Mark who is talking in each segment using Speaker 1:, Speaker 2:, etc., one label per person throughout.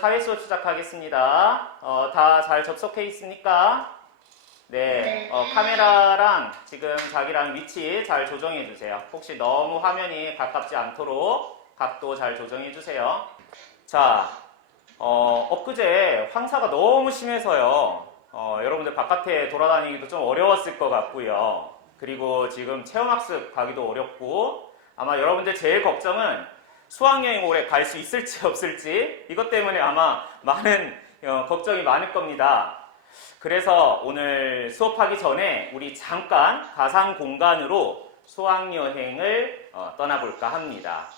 Speaker 1: 사회 수업 시작하겠습니다. 어, 다 잘 접속해 있습니까? 네,
Speaker 2: 네.
Speaker 1: 어, 카메라랑 지금 자기랑 위치 잘 조정해 주세요. 혹시 너무 화면이 가깝지 않도록 각도 잘 조정해 주세요. 자, 어, 엊그제 황사가 너무 심해서요. 어, 여러분들 바깥에 돌아다니기도 좀 어려웠을 것 같고요. 그리고 지금 체험학습 가기도 어렵고 아마 여러분들 제일 걱정은 수학여행 올해 갈 수 있을지 없을지 이것 때문에 아마 많은 어, 걱정이 많을 겁니다. 그래서 오늘 수업하기 전에 우리 잠깐 가상 공간으로 수학여행을 어, 떠나볼까 합니다.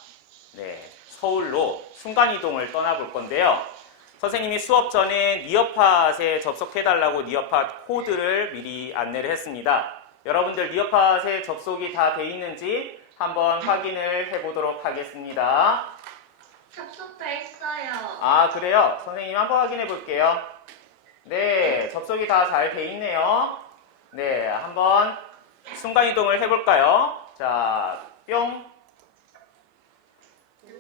Speaker 1: 네, 서울로 순간이동을 떠나볼 건데요. 선생님이 수업 전에 니어팟에 접속해달라고 니어팟 코드를 미리 안내를 했습니다. 여러분들 니어팟에 접속이 다 돼 있는지 한번 확인을 해보도록 하겠습니다.
Speaker 2: 접속돼 있어요.
Speaker 1: 아, 그래요? 선생님 한번 확인해 볼게요. 네, 접속이 다 잘 돼 있네요. 네, 한번 순간이동을 해볼까요? 자, 뿅.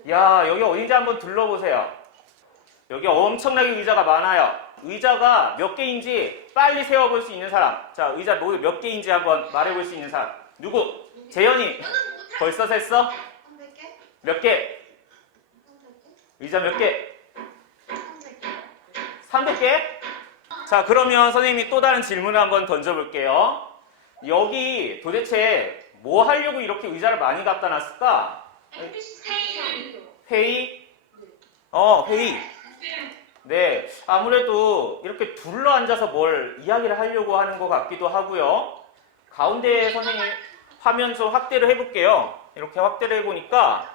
Speaker 1: 야, 여기 어딘지 한번 둘러보세요. 여기 엄청나게 의자가 많아요. 의자가 몇 개인지 빨리 세워볼 수 있는 사람. 자, 의자 모두 몇 개인지 한번 말해볼 수 있는 사람. 누구? 재현이. 벌써 셌어?
Speaker 2: 300개?
Speaker 1: 몇 개?
Speaker 2: 300개?
Speaker 1: 의자 몇 개?
Speaker 2: 300개?
Speaker 1: 300개? 자, 그러면 선생님이 또 다른 질문을 한번 던져볼게요. 여기 도대체 뭐 하려고 이렇게 의자를 많이 갖다 놨을까? 회의? 어, 회의. 네, 아무래도 이렇게 둘러 앉아서 뭘 이야기를 하려고 하는 것 같기도 하고요. 가운데 선생님 화면 좀 확대를 해볼게요. 이렇게 확대를 해보니까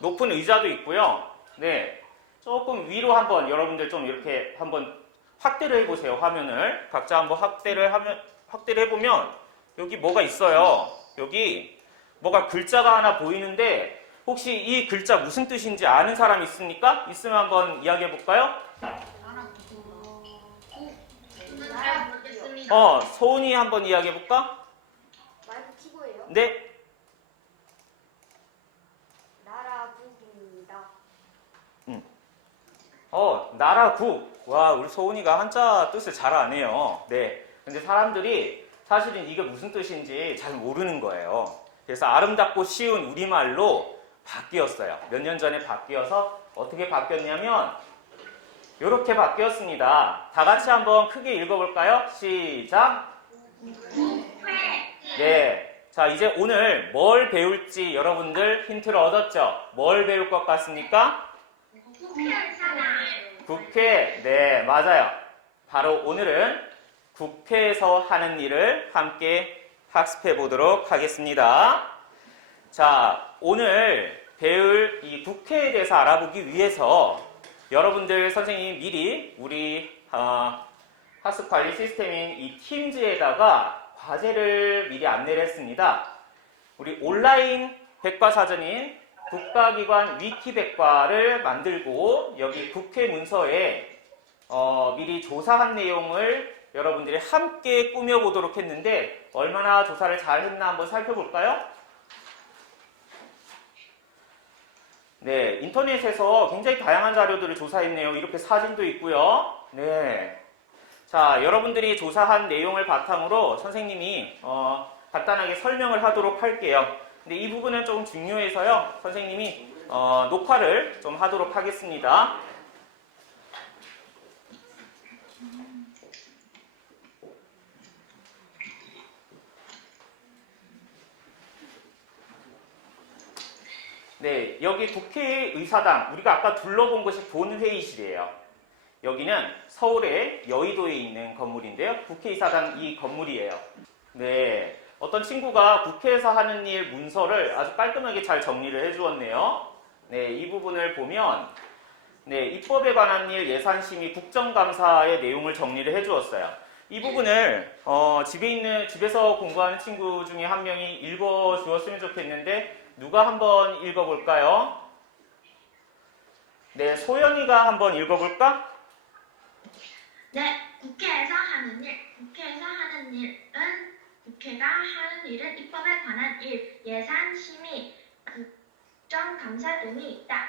Speaker 1: 높은 의자도 있고요. 네, 조금 위로 한번 여러분들 좀 이렇게 한번 확대를 해보세요. 화면을 각자 한번 확대를 하면 확대를 해보면 여기 뭐가 있어요. 여기 뭐가 글자가 하나 보이는데 혹시 이 글자 무슨 뜻인지 아는 사람 있습니까? 있으면 한번 이야기해 볼까요? 어, 소은이 한번 이야기해 볼까? 네.
Speaker 3: 나라 북입니다.
Speaker 1: 어, 나라국. 와, 우리 소은이가 한자 뜻을 잘 아네요. 네. 근데 사람들이 사실은 이게 무슨 뜻인지 잘 모르는 거예요. 그래서 아름답고 쉬운 우리말로 바뀌었어요. 몇 년 전에 바뀌어서 어떻게 바뀌었냐면 이렇게 바뀌었습니다. 다 같이 한번 크게 읽어볼까요? 시작. 네. 자, 이제 오늘 뭘 배울지 여러분들 힌트를 얻었죠? 뭘 배울 것 같습니까? 국회, 네, 맞아요. 바로 오늘은 국회에서 하는 일을 함께 학습해 보도록 하겠습니다. 자, 오늘 배울 이 국회에 대해서 알아보기 위해서 여러분들 선생님이 미리 우리 어, 학습 관리 시스템인 이 팀즈에다가 과제를 미리 안내를 했습니다. 우리 온라인 백과사전인 국가기관 위키백과를 만들고 여기 국회 문서에 어, 미리 조사한 내용을 여러분들이 함께 꾸며보도록 했는데 얼마나 조사를 잘 했나 한번 살펴볼까요? 네, 인터넷에서 굉장히 다양한 자료들을 조사했네요. 이렇게 사진도 있고요. 네. 자, 여러분들이 조사한 내용을 바탕으로 선생님이 어, 간단하게 설명을 하도록 할게요. 근데 이 부분은 조금 중요해서요. 선생님이 어, 녹화를 좀 하도록 하겠습니다. 네, 여기 국회의사당, 우리가 아까 둘러본 것이 본회의실이에요. 여기는 서울의 여의도에 있는 건물인데요. 국회의사당 이 건물이에요. 네, 어떤 친구가 국회에서 하는 일 문서를 아주 깔끔하게 잘 정리를 해주었네요. 네, 이 부분을 보면 네, 입법에 관한 일 예산심의 국정감사의 내용을 정리를 해주었어요. 이 부분을 어, 집에 있는 집에서 공부하는 친구 중에 한 명이 읽어 주었으면 좋겠는데 누가 한번 읽어볼까요? 네, 소연이가 한번 읽어볼까?
Speaker 2: 네, 국회에서 하는 일. 국회에서 하는 일은 국회가 하는 일은 입법에 관한 일, 예산, 심의, 국정 감사 등이 있다.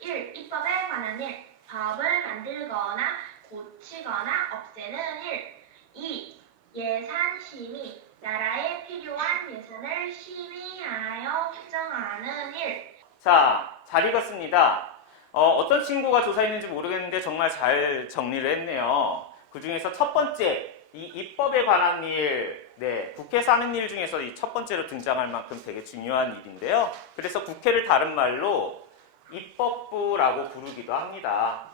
Speaker 2: 1. 입법에 관한 일. 법을 만들거나 고치거나 없애는 일. 2. 예산 심의. 나라에 필요한 예산을 심의하여 확정하는 일.
Speaker 1: 자, 잘 읽었습니다. 어, 떤 친구가 조사했는지 모르겠는데 정말 잘 정리를 했네요. 그 중에서 첫 번째, 이 입법에 관한 일, 네, 국회에서 하는 일 중에서 이 첫 번째로 등장할 만큼 되게 중요한 일인데요. 그래서 국회를 다른 말로 입법부라고 부르기도 합니다.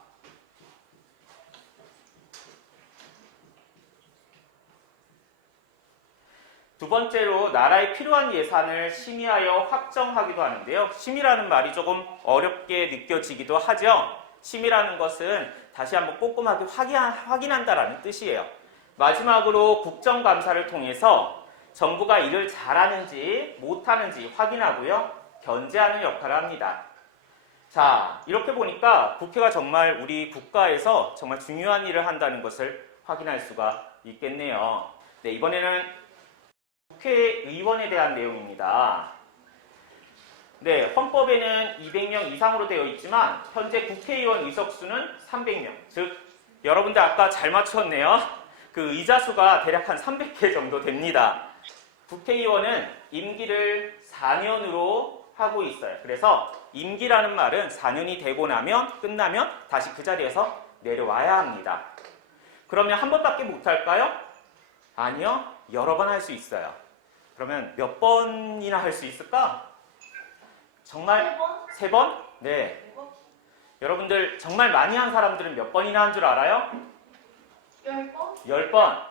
Speaker 1: 두 번째로 나라에 필요한 예산을 심의하여 확정하기도 하는데요. 심의라는 말이 조금 어렵게 느껴지기도 하죠. 심의라는 것은 다시 한번 꼼꼼하게 확인, 확인한다라는 뜻이에요. 마지막으로 국정감사를 통해서 정부가 일을 잘하는지 못하는지 확인하고요. 견제하는 역할을 합니다. 자, 이렇게 보니까 국회가 정말 우리 국가에서 정말 중요한 일을 한다는 것을 확인할 수가 있겠네요. 네, 이번에는 국회의원에 대한 내용입니다. 네, 헌법에는 200명 이상으로 되어 있지만 현재 국회의원 의석수는 300명. 즉 여러분들 아까 잘 맞췄네요. 그 의자 수가 대략 한 300개 정도 됩니다. 국회의원은 임기를 4년으로 하고 있어요. 그래서 임기라는 말은 4년이 되고 나면 끝나면 다시 그 자리에서 내려와야 합니다. 그러면 한 번밖에 못 할까요? 아니요. 여러 번 할 수 있어요. 그러면 몇 번이나 할 수 있을까? 정말
Speaker 2: 세 번?
Speaker 1: 네.
Speaker 2: 네 번?
Speaker 1: 여러분들 정말 많이 한 사람들은 몇 번이나 한 줄 알아요?
Speaker 2: 열 번?
Speaker 1: 열 번.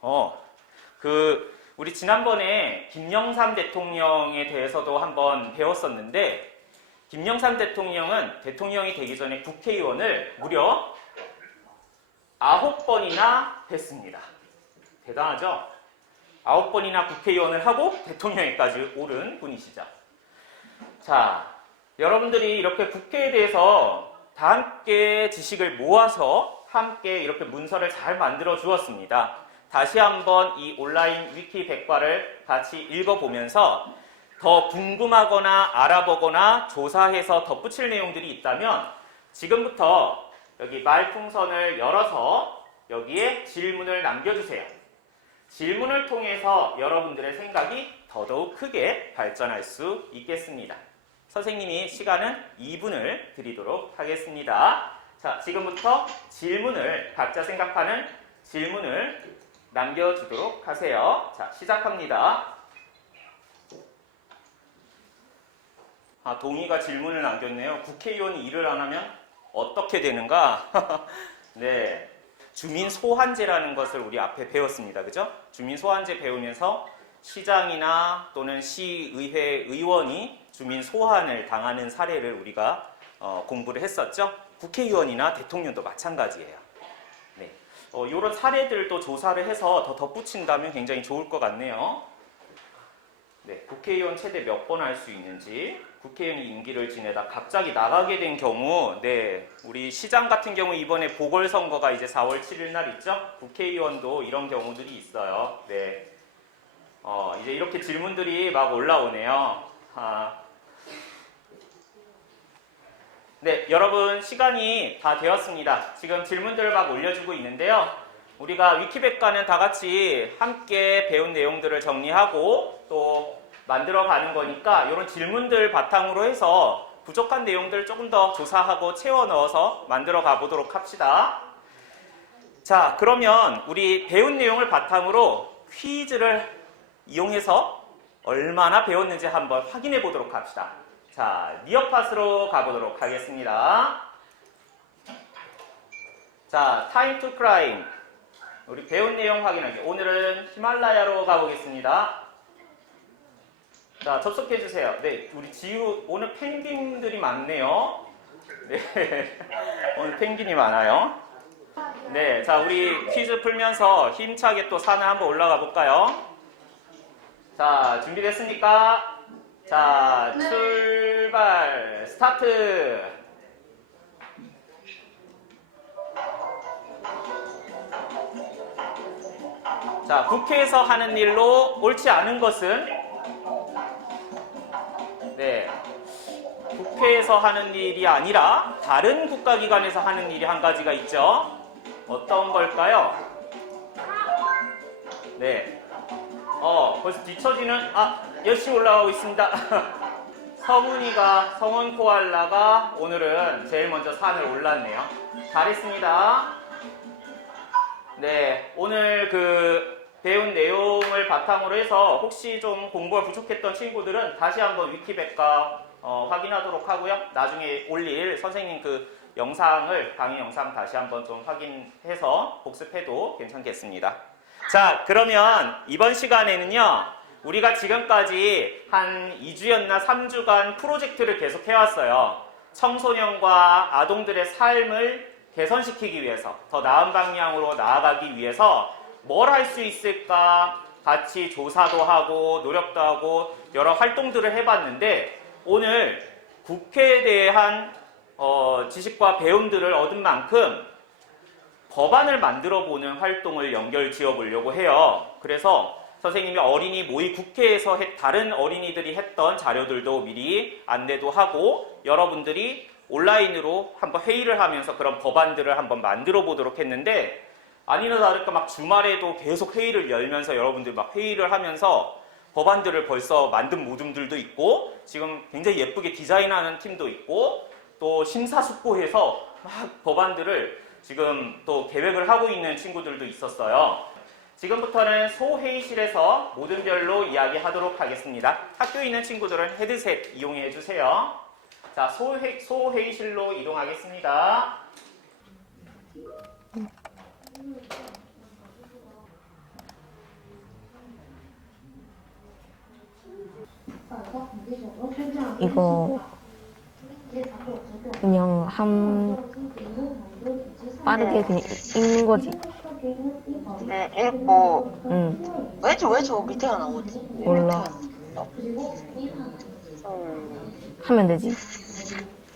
Speaker 1: 어. 그 우리 지난번에 김영삼 대통령에 대해서도 한번 배웠었는데 김영삼 대통령은 대통령이 되기 전에 국회의원을 무려 아홉 번이나 했습니다. 대단하죠? 아홉 번이나 국회의원을 하고 대통령에까지 오른 분이시죠. 자, 여러분들이 이렇게 국회에 대해서 다 함께 지식을 모아서 함께 이렇게 문서를 잘 만들어 주었습니다. 다시 한번 이 온라인 위키 백과를 같이 읽어보면서 더 궁금하거나 알아보거나 조사해서 덧붙일 내용들이 있다면 지금부터 여기 말풍선을 열어서 여기에 질문을 남겨주세요. 질문을 통해서 여러분들의 생각이 더더욱 크게 발전할 수 있겠습니다. 선생님이 시간은 2분을 드리도록 하겠습니다. 자, 지금부터 질문을 각자 생각하는 질문을 남겨주도록 하세요. 자, 시작합니다. 아, 동의가 질문을 남겼네요. 국회의원이 일을 안 하면 어떻게 되는가? 네. 주민 소환제라는 것을 우리 앞에 배웠습니다. 그죠? 주민 소환제 배우면서 시장이나 또는 시의회 의원이 주민 소환을 당하는 사례를 우리가 어, 공부를 했었죠. 국회의원이나 대통령도 마찬가지예요. 네. 어, 이런 사례들도 조사를 해서 더 덧붙인다면 굉장히 좋을 것 같네요. 네, 국회의원 최대 몇 번 할 수 있는지, 국회의원이 임기를 지내다 갑자기 나가게 된 경우, 네, 우리 시장 같은 경우 이번에 보궐선거가 이제 4월 7일 날 있죠? 국회의원도 이런 경우들이 있어요. 네. 어, 이제 이렇게 질문들이 막 올라오네요. 아. 네, 여러분 시간이 다 되었습니다. 지금 질문들을 막 올려주고 있는데요. 우리가 위키백과는 다 같이 함께 배운 내용들을 정리하고 또 만들어 가는 거니까 이런 질문들 바탕으로 해서 부족한 내용들 조금 더 조사하고 채워 넣어서 만들어 가보도록 합시다. 자, 그러면 우리 배운 내용을 바탕으로 퀴즈를 이용해서 얼마나 배웠는지 한번 확인해 보도록 합시다. 자, 니어팟으로 가보도록 하겠습니다. 자, 타임 투 크라임. 우리 배운 내용 확인하기. 오늘은 히말라야로 가보겠습니다. 자, 접속해 주세요. 네, 우리 지우 오늘 펭귄들이 많네요. 네, 오늘 펭귄이 많아요. 네, 자, 우리 퀴즈 풀면서 힘차게 또 산을 한번 올라가 볼까요? 자, 준비됐습니까? 자, 출발, 스타트! 자, 국회에서 하는 일로 옳지 않은 것은 국회 국회에서 하는 일이 아니라 다른 국가기관에서 하는 일이 한 가지가 있죠. 어떤 걸까요? 네. 어, 벌써 뒤처지는, 아, 열심히 올라가고 있습니다. 서문이가, 성원 코알라가 오늘은 제일 먼저 산을 올랐네요. 잘했습니다. 네, 오늘 그 배운 내용을 바탕으로 해서 혹시 좀 공부가 부족했던 친구들은 다시 한번 위키백과 어, 확인하도록 하고요. 나중에 올릴 선생님 그 영상을 강의 영상 다시 한번 좀 확인해서 복습해도 괜찮겠습니다. 자, 그러면 이번 시간에는요. 우리가 지금까지 한 2주였나 3주간 프로젝트를 계속 해왔어요. 청소년과 아동들의 삶을 개선시키기 위해서 더 나은 방향으로 나아가기 위해서 뭘 할 수 있을까 같이 조사도 하고 노력도 하고 여러 활동들을 해봤는데 오늘 국회에 대한 어, 지식과 배움들을 얻은 만큼 법안을 만들어 보는 활동을 연결 지어 보려고 해요. 그래서 선생님이 어린이 모의 국회에서 했- 다른 어린이들이 했던 자료들도 미리 안내도 하고 여러분들이 온라인으로 한번 회의를 하면서 그런 법안들을 한번 만들어 보도록 했는데 아니나 다를까 막 주말에도 계속 회의를 열면서 여러분들 막 회의를 하면서 법안들을 벌써 만든 모둠들도 있고 지금 굉장히 예쁘게 디자인하는 팀도 있고 또 심사숙고해서 막 법안들을 지금 또 계획을 하고 있는 친구들도 있었어요. 지금부터는 소회의실에서 모든 별로 이야기하도록 하겠습니다. 학교에 있는 친구들은 헤드셋 이용해 주세요. 자, 소회, 소회의실로 이동하겠습니다.
Speaker 4: 이거 그냥 한 빠르게 그냥 읽는 거지.
Speaker 5: 응, 읽고
Speaker 4: 응,
Speaker 5: 왜 저 왜 저 밑에가 나오지?
Speaker 4: 몰라.
Speaker 5: 음,
Speaker 4: 하면 되지.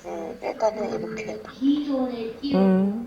Speaker 5: 음, 일단은 이렇게
Speaker 4: 음,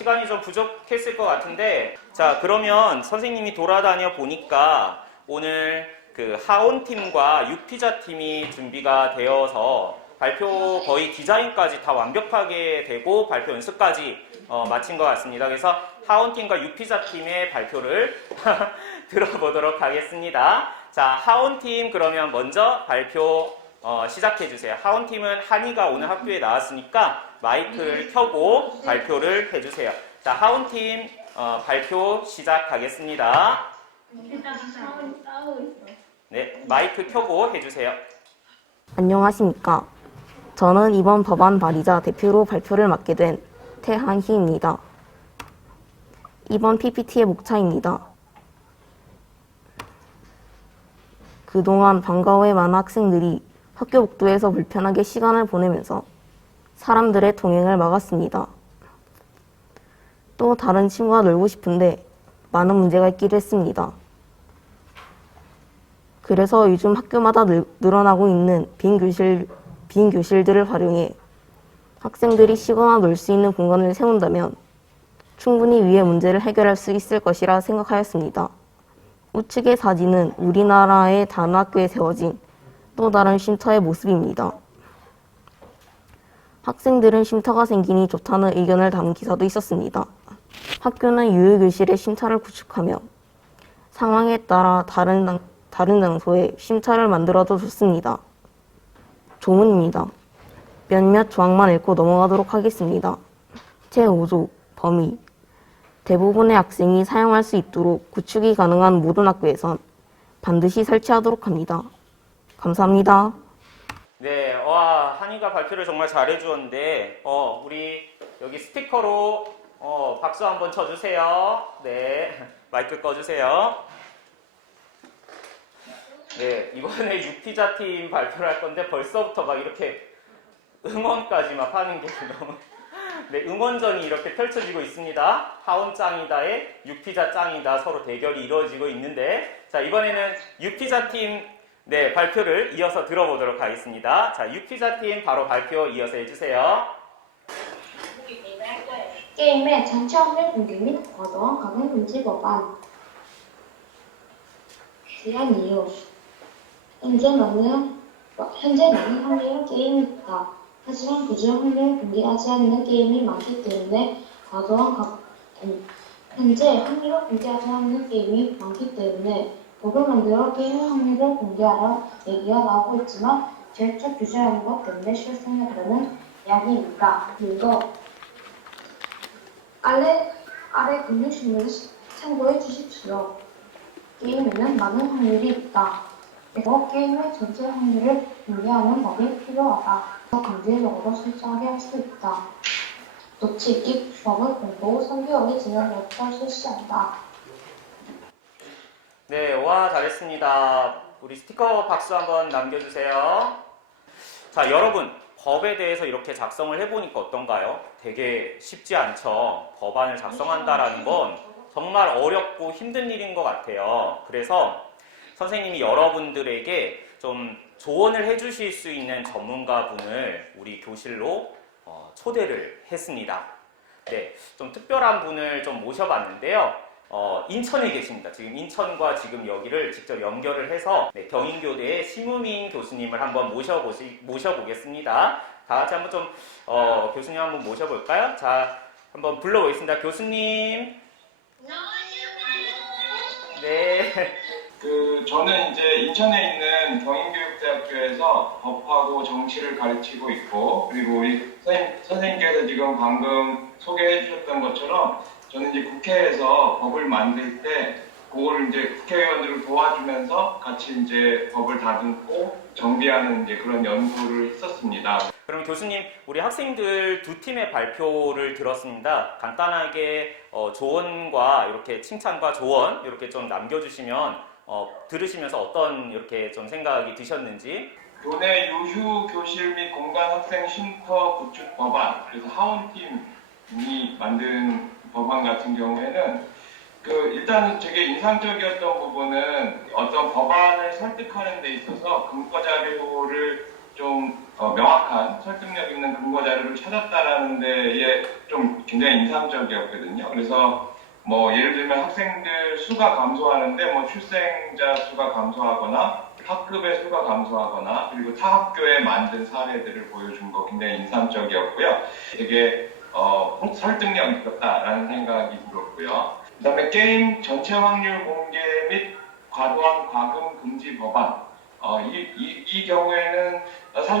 Speaker 1: 시간이 좀 부족했을 것 같은데, 자, 그러면 선생님이 돌아다녀 보니까 오늘 그 하온 팀과 육피자 팀이 준비가 되어서 발표 거의 디자인까지 다 완벽하게 되고 발표 연습까지 어, 마친 것 같습니다. 그래서 하온 팀과 육피자 팀의 발표를 들어보도록 하겠습니다. 자, 하온 팀 그러면 먼저 발표 어, 시작해 주세요. 하온 팀은 한이가 오늘 학교에 나왔으니까 마이크를 켜고 발표를 해주세요. 자, 하온 팀 어, 발표 시작하겠습니다. 네, 마이크 켜고 해주세요.
Speaker 4: 안녕하십니까. 저는 이번 법안 발의자 대표로 발표를 맡게 된 태한희입니다. 이번 PPT의 목차입니다. 그동안 방과후에 많은 학생들이 학교 복도에서 불편하게 시간을 보내면서 사람들의 통행을 막았습니다. 또 다른 친구와 놀고 싶은데 많은 문제가 있기도 했습니다. 그래서 요즘 학교마다 늘, 늘어나고 있는 빈 교실, 빈 교실들을 활용해 학생들이 쉬거나 놀 수 있는 공간을 세운다면 충분히 위의 문제를 해결할 수 있을 것이라 생각하였습니다. 우측의 사진은 우리나라의 다른 학교에 세워진 또 다른 쉼터의 모습입니다. 학생들은 쉼터가 생기니 좋다는 의견을 담은 기사도 있었습니다. 학교는 유효교실의 쉼터를 구축하며 상황에 따라 다른, 장- 다른 장소에 쉼터를 만들어도 좋습니다. 조문입니다. 몇몇 조항만 읽고 넘어가도록 하겠습니다. 제5조 범위 대부분의 학생이 사용할 수 있도록 구축이 가능한 모든 학교에선 반드시 설치하도록 합니다. 감사합니다.
Speaker 1: 네, 와, 한이가 발표를 정말 잘해주었는데, 어, 우리 여기 스티커로 어, 박수 한번 쳐주세요. 네, 마이크 꺼주세요. 네, 이번에 유피자 팀 발표를 할 건데 벌써부터 막 이렇게 응원까지 막 하는 게 너무. 네, 응원전이 이렇게 펼쳐지고 있습니다. 하온 짱이다의 유피자 짱이다 서로 대결이 이루어지고 있는데, 자, 이번에는 유피자 팀 네, 발표를 이어서 들어보도록 하겠습니다. 자, 유피자 팀 바로 발표 이어서 해주세요.
Speaker 6: 게임의 전체 확률 공개 및 과도한 강행 금지 법안
Speaker 2: 제한 이유 현재 많은 현재 많은 확률의 게임이 있다. 하지만 그중 확률을 공개하지 않는 게임이 많기 때문에 과도한 각 현재 확률을 공개하지 않는 게임이 많기 때문에 만들어 게임의 확률을 공개하라 얘기가 나오고 있지만 제일적 규제라는 것 때문에 실생활에는 이야기입니다. 그리고 아래 아래 금융 신문을 참고해 주십시오. 게임에는 많은 확률이 있다. 그리고 게임의 전체 확률을 공개하는 법이 필요하다. 더 강제적으로 설정하게 할 수 있다. 놓치기 수업을 공고 3개월이 지난 후부터 실시한다.
Speaker 1: 네, 와, 잘했습니다. 우리 스티커 박수 한번 남겨주세요. 자, 여러분, 법에 대해서 이렇게 작성을 해보니까 어떤가요? 되게 쉽지 않죠? 법안을 작성한다라는 건 정말 어렵고 힘든 일인 것 같아요. 그래서 선생님이 여러분들에게 좀 조언을 해주실 수 있는 전문가분을 우리 교실로 어, 초대를 했습니다. 네, 좀 특별한 분을 좀 모셔봤는데요. 어, 인천에 계십니다. 지금 인천과 지금 여기를 직접 연결을 해서 네, 경인교대의 심우민 교수님을 한번 모셔보시, 모셔보겠습니다. 다 같이 한번 좀 어, 교수님 한번 모셔볼까요? 자, 한번 불러보겠습니다. 교수님. 네.
Speaker 6: 그 저는 이제 인천에 있는 경인교육대학교에서 법하고 정치를 가르치고 있고 그리고 선생님께서 지금 방금 소개해 주셨던 것처럼 저는 이제 국회에서 법을 만들 때 그거를 이제 국회의원들을 도와주면서 같이 이제 법을 다듬고 정비하는 이제 그런 연구를 했었습니다.
Speaker 1: 그럼 교수님, 우리 학생들 두 팀의 발표를 들었습니다. 간단하게 어, 조언과 이렇게 칭찬과 조언 이렇게 좀 남겨주시면 어, 들으시면서 어떤 이렇게 좀 생각이 드셨는지.
Speaker 6: 교내 유휴 교실 및 공간 학생 쉼터 구축 법안 그래서 하원팀이 만든 법안 같은 경우에는 그 일단 되게 인상적이었던 부분은 어떤 법안을 설득하는 데 있어서 근거 자료를 좀 어, 명확한 설득력 있는 근거 자료를 찾았다라는 데에 좀 굉장히 인상적이었거든요. 그래서 뭐 예를 들면 학생들 수가 감소하는데 뭐 출생자 수가 감소하거나 학급의 수가 감소하거나 그리고 타 학교에 만든 사례들을 보여준 거 굉장히 인상적이었고요. 되게 어, 설득력 있었다라는 생각이 들었고요. 그 다음에 게임 전체 확률 공개 및 과도한 과금 금지 법안. 어, 이, 이, 이 경우에는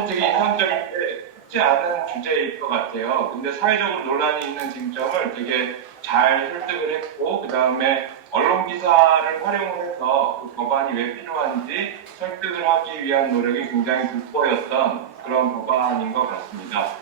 Speaker 6: 되게 인상적인데 쉽지 않은 주제일 것 같아요. 근데 사회적으로 논란이 있는 쟁점을 되게 잘 설득을 했고, 그 다음에 언론 기사를 활용해서 그 법안이 왜 필요한지 설득을 하기 위한 노력이 굉장히 돋보였던 그런 법안인 것 같습니다.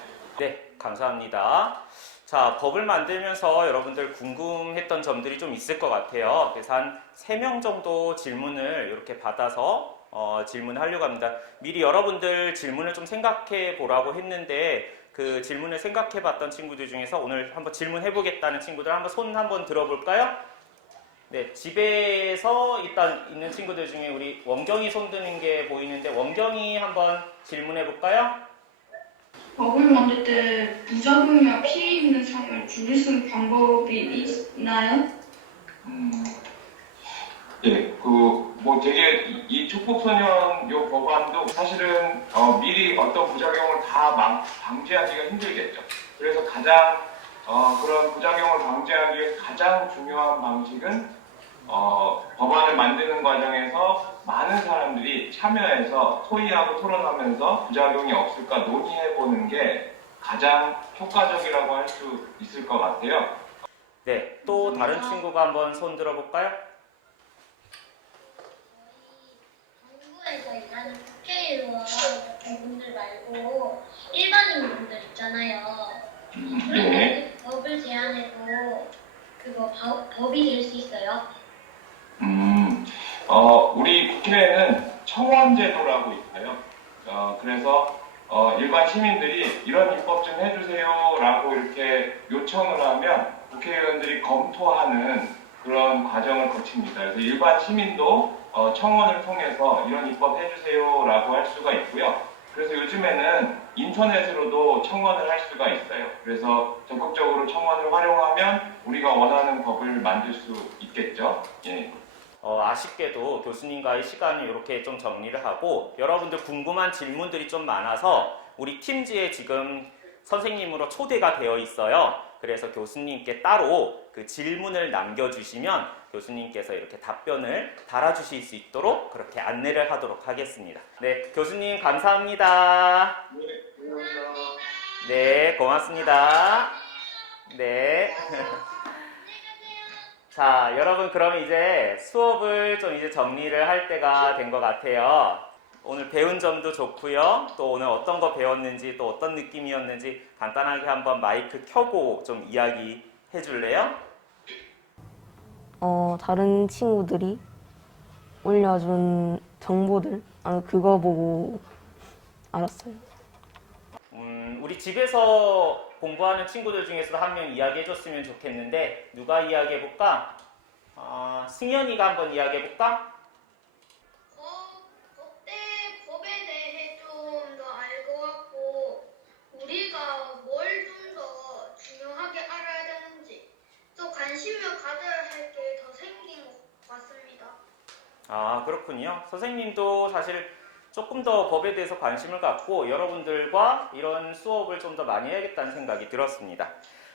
Speaker 1: 네, 감사합니다. 자, 법을 만들면서 여러분들 궁금했던 점들이 좀 있을 것 같아요. 그래서 한세명 정도 질문을 이렇게 받아서 어, 질문하려고 합니다. 미리 여러분들 질문을 좀 생각해 보라고 했는데 그 질문을 생각해 봤던 친구들 중에서 오늘 한번 질문해 보겠다는 친구들 한번 손 한번 들어볼까요? 네, 집에서 일단 있는 친구들 중에 우리 원경이 손 드는 게 보이는데 원경이 한번 질문해 볼까요?
Speaker 7: 법을 만들 때 부작용이나 피해 있는 상을 줄일 수 있는 방법이 있나요?
Speaker 6: 음, 예, 그, 뭐 되게 이, 이 축복소년 요 법안도 사실은 어, 미리 어떤 부작용을 다 막, 방지하기가 힘들겠죠. 그래서 가장 어, 그런 부작용을 방지하기 위해 가장 중요한 방식은 어, 법안을 만드는 과정에서 많은 사람들이 참여해서 토의하고 토론하면서 부작용이 없을까 논의해보는 게 가장 효과적이라고 할 수 있을 것 같아요.
Speaker 1: 네, 또 다른 친구가 한번 손 들어볼까요?
Speaker 2: 정부에서 일하는 국회의원 분들 말고 일반인 분들 있잖아요. 그런
Speaker 6: 네.
Speaker 2: 법을 제안해도 그거 바- 법이 될 수 있어요?
Speaker 6: 음, 어, 우리 국회에는 청원제도라고 있어요. 어, 그래서 어, 일반 시민들이 이런 입법 좀 해주세요라고 이렇게 요청을 하면 국회의원들이 검토하는 그런 과정을 거칩니다. 그래서 일반 시민도 어, 청원을 통해서 이런 입법 해주세요라고 할 수가 있고요. 그래서 요즘에는 인터넷으로도 청원을 할 수가 있어요. 그래서 적극적으로 청원을 활용하면 우리가 원하는 법을 만들 수 있겠죠. 예.
Speaker 1: 어, 아쉽게도 교수님과의 시간을 이렇게 좀 정리를 하고 여러분들 궁금한 질문들이 좀 많아서 우리 팀지에 지금 선생님으로 초대가 되어 있어요. 그래서 교수님께 따로 그 질문을 남겨주시면 교수님께서 이렇게 답변을 달아주실 수 있도록 그렇게 안내를 하도록 하겠습니다. 네, 교수님 감사합니다. 네, 고맙습니다. 네. 자, 여러분 그럼 이제 수업을 좀 이제 정리를 할 때가 된 것 같아요. 오늘 배운 점도 좋고요. 또 오늘 어떤 거 배웠는지 또 어떤 느낌이었는지 간단하게 한번 마이크 켜고 좀 이야기 해줄래요?
Speaker 4: 어, 다른 친구들이 올려준 정보들, 아, 그거 보고 알았어요.
Speaker 1: 음, 우리 집에서 공부하는 친구들 중에서도 한 명 이야기해줬으면 좋겠는데 누가 이야기해볼까? 아, 승현이가 한번 이야기해볼까?
Speaker 3: 법, 법대 법에 대해 좀 더알것 같고 우리가 뭘 좀 더 중요하게 알아야 되는지 또 관심을 가져야 할 게 더 생긴 것 같습니다.
Speaker 1: 아, 그렇군요. 선생님도 사실 조금 더 법에 대해서 관심을 갖고 여러분들과 이런 수업을 좀 더 많이 해야겠다는 생각이 들었습니다.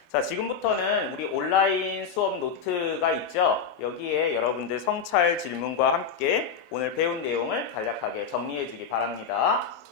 Speaker 1: 자, 지금부터는 우리 온라인 수업 노트가 있죠? 여기에 여러분들 성찰 질문과 함께 오늘 배운 내용을 간략하게 정리해 주기 바랍니다.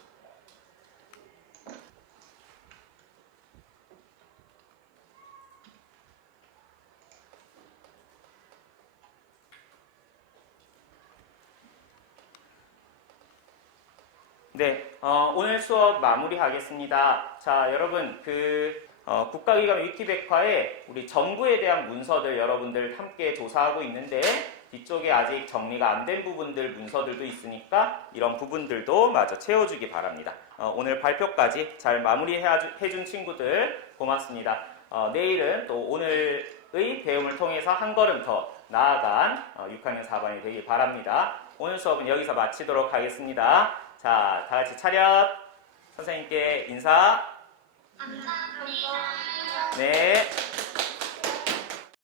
Speaker 1: 네, 어, 오늘 수업 마무리하겠습니다. 자, 여러분, 그, 어, 국가기관 위키백과에 우리 정부에 대한 문서들 여러분들 함께 조사하고 있는데, 뒤쪽에 아직 정리가 안 된 부분들, 문서들도 있으니까 이런 부분들도 마저 채워주기 바랍니다. 어, 오늘 발표까지 잘 마무리해준 친구들 고맙습니다. 어, 내일은 또 오늘의 배움을 통해서 한 걸음 더 나아간 어, 6학년 4반이 되길 바랍니다. 오늘 수업은 여기서 마치도록 하겠습니다. 자, 다 같이 차렷. 선생님께 인사.
Speaker 3: 감사합니다.
Speaker 1: 네.